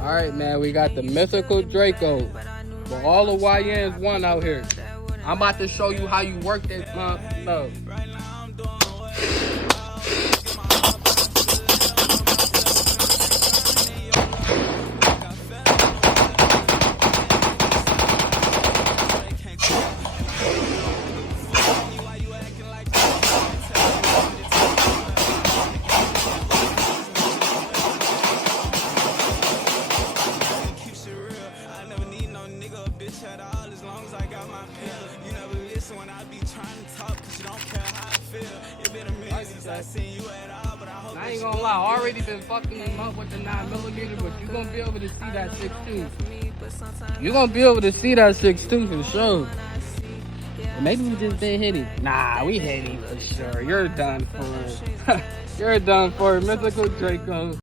Alright, man, we got the mythical Draco. For all the YNs one out here. I'm about to show you how you work this stuff. I ain't gonna lie, I already been fucking him up with the 9mm, but you gonna be able to see that 6'2". You gonna be able to see that 6'2" for sure. Maybe we just didn't hit him. Nah, we hit him for sure. You're done for. You're done for, mythical Draco.